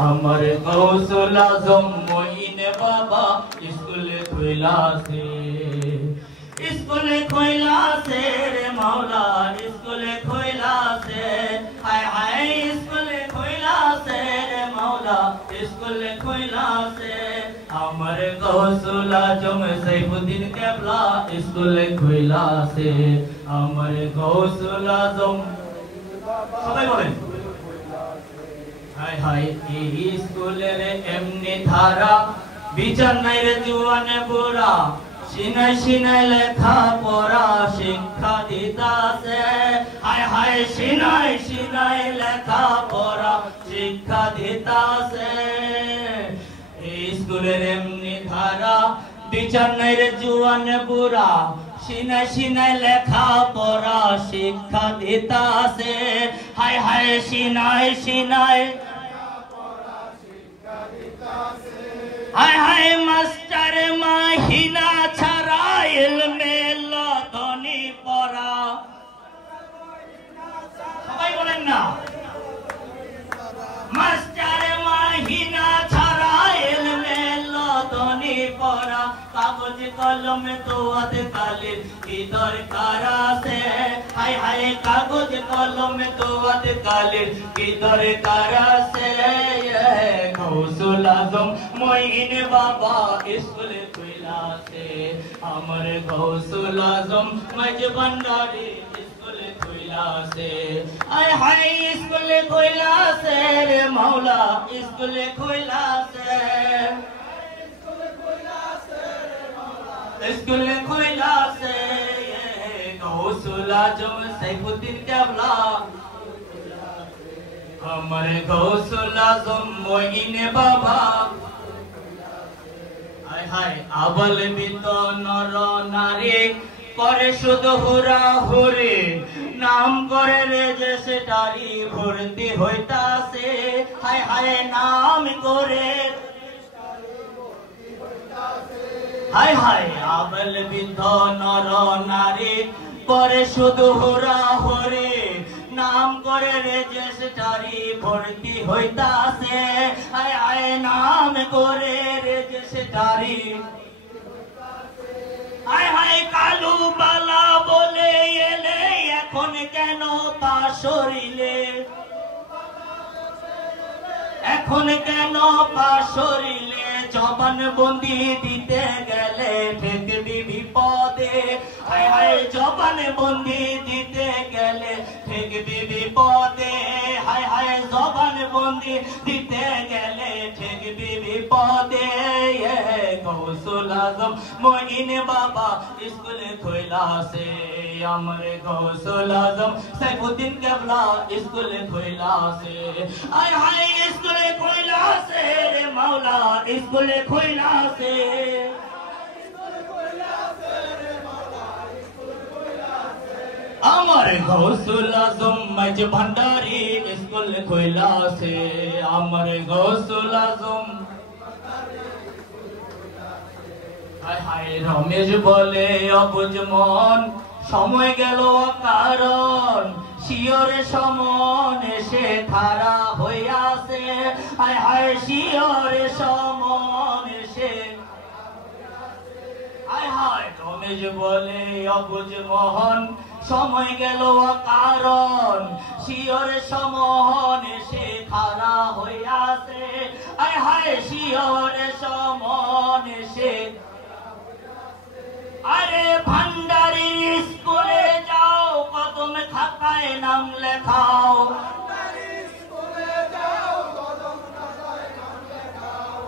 আমার গৌসুল আজম মঈন বাবা স্কুল খুইলাছে স্কুল খুইলাছে রে মাওলা স্কুল খুইলাছে হায় হায় স্কুল খুইলাছে রে মাওলা স্কুল খুইলাছে আমার গৌসুল আজম সাইফুদ্দিন কেবলা স্কুল খুইলাছে আমার গৌসুল আজম সবাই বলেন হায় হায় এই স্কুলের এমনি ধারা বিচার নাই রে জুয়ানে বুড়া সিনাই সিনাই লেখা পড়া শিক্ষা দিতাছে হায় হায় সিনাই সিনাই লেখা পড়া শিক্ষা দিতাছে এই স্কুলের এমনি ধারা বিচার নাই রে জুয়ানে বুড়া সিনাই সিনাই লেখা পড়া শিক্ষা দিতাছে হায় হায় সিনাই সিনাই হায় হায় মাস্টার মাহিনা ছাড়া ইলমে লদনি পড়া সবাই বলেন না মাস্টার মাহিনা ছাড়া ইলমে লদনি পড়া কাগজ কলমে দোয়াত কালির কি দরকার আছে হায় হায় কাগজ কলমে দোয়াত কালির কি দরকার আছে গৌসুল আজম মঈন বাবা স্কুল খুইলাছে আমার গৌসুল আজম মজ ভান্ডারী স্কুল খুইলাছে আয় হায় স্কুল খুইলাছে রে মাওলা স্কুল খুইলাছে স্কুল খুইলাছে গৌসুল আজম সাইফুদ্দিন কেবলা আমার গৌসুল আজম মঈন বাবা হায় হায় আবল বিত নর নারী করে শুধু হুরা হুরি নাম করে রেজিস্ট্রারি ভর্তি হইতাছে হায় হায় নাম করে হায় হায় আবল বিত নর নারী করে শুধু হুরা হুরি নাম করে রেজিস্ট্রারি ভর্তি হইতাছে হায় হায় নাম করে রেজিস্ট্রারি হায় হায় কালু বালা বলে এলে এখন কেন পাশরিলে এখন কেন পাশরিলে জবান বন্দি দিতে গেলে ঠেকবি বিপদে হায় হায় জবান বন্দি দিতে গেলে ঠেকবি বিপদে হায় হায় জবান বন্দি দিতে গেলে ঠেকবি বিপদে গৌসুল আজম মঈন বাবা স্কুল খুইলাছে আমার গৌসুল আজম সাইফুদ্দিন কেবলা স্কুল খুইলাছে আয় হায় স্কুল খুইলাছে রে মাওলা স্কুল খুইলাছে আমার গৌসুল আজম মজ ভান্ডারী স্কুল খুইলাছে আমার গৌসুল আজম হায় হায় রমেশ বলে অবুঝ মন সময় গেল কারণ শিয়রে সমন এসে ধারা হইয়াছে হায় হায় শিয়রে সমন এসে হায় হায় রমেশ বলে অবুঝ মোহন সময় গেল কারণ শিয়রে সমন এসে ধারা হইয়াছে হায় হায় শিয়রে সমন এসে আরে ভান্ডারী স্কুলে যাও কদম খাতায় নাম লেখাও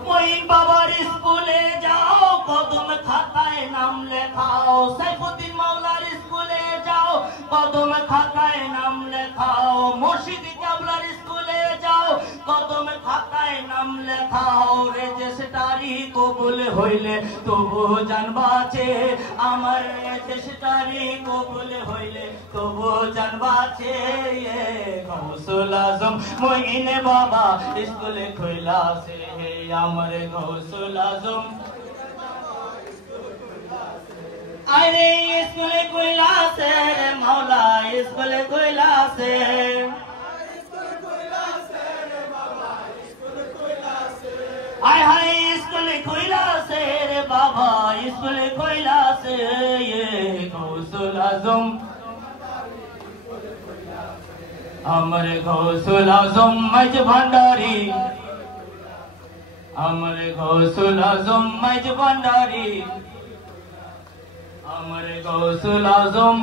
মঈন বাবার স্কুলে যাও কদম খাতায় নাম লেখাও সাইফুদ্দিন মাওলার স্কুলে যাও কদম খাতায় নাম লেখাও মুর্শিদ কেবলার স্কুলে যাও কদম খাতায় নাম লেখাও রেজিস্ট্রারি কবুল হইলে তবু জানবাছে আমার রেজিস্ট্রারি কবুল হইলে তবু জানবাছে গৌসুল আজম মঈন বাবা স্কুলে খুইলাছে আমার গৌসুল আজম আরে স্কুলে খুইলাছে রে মাওলা স্কুলে খুইলাছে स्कूल खुला से रे बाबा स्कूल खुला से ये गौसुल आजम अमर गौसुल आजम मज भंडारी अमर गौसुल आजम मज भंडारी अमर गौसुल आजम